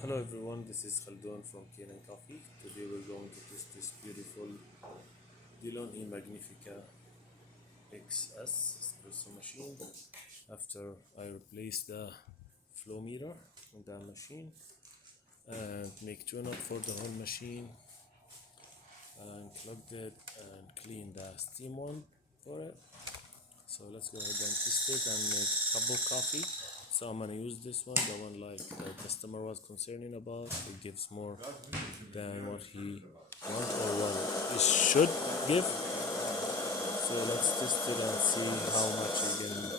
Hello everyone, this is Khaldun from Kanen Coffee. Today we're going to test this beautiful DeLonghi Magnifica XS espresso machine. After I replace the flow meter in that machine and make tune up for the whole machine and plugged it and clean the steam one for it. So let's go ahead and test it and make a cup of coffee. So I'm gonna use this one, the one like the customer was concerning about. It gives more than what he wants or what it should give. So let's test it and see how much it can do.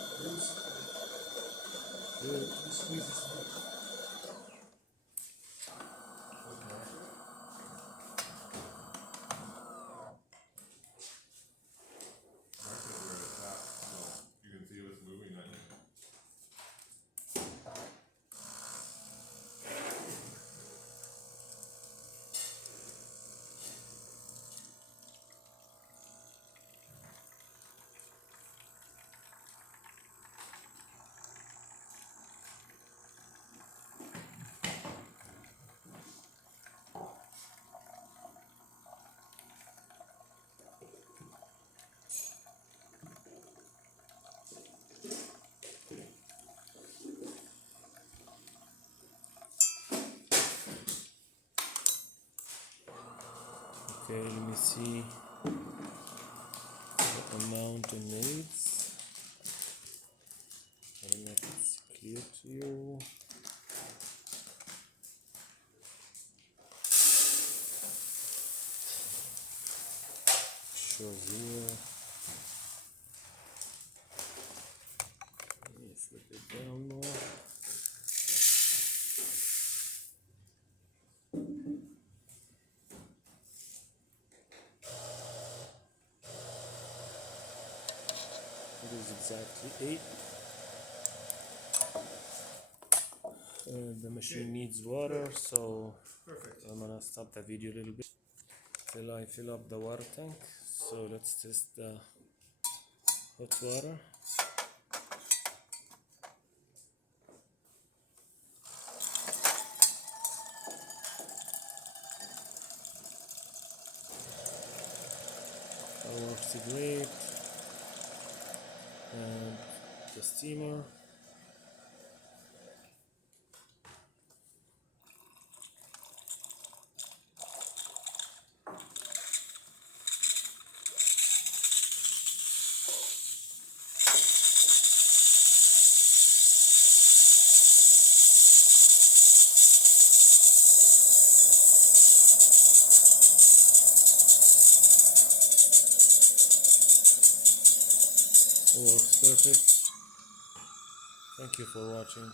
Okay, let me see the amount it needs. I don't know if it's clear to you. Shows here. Let me flip it down more. It is exactly 8. The machine needs water, so I'm gonna stop the video a little bit till I fill up the water tank. So let's test the hot water. That works great. And the steamer. Works perfect. Thank you for watching.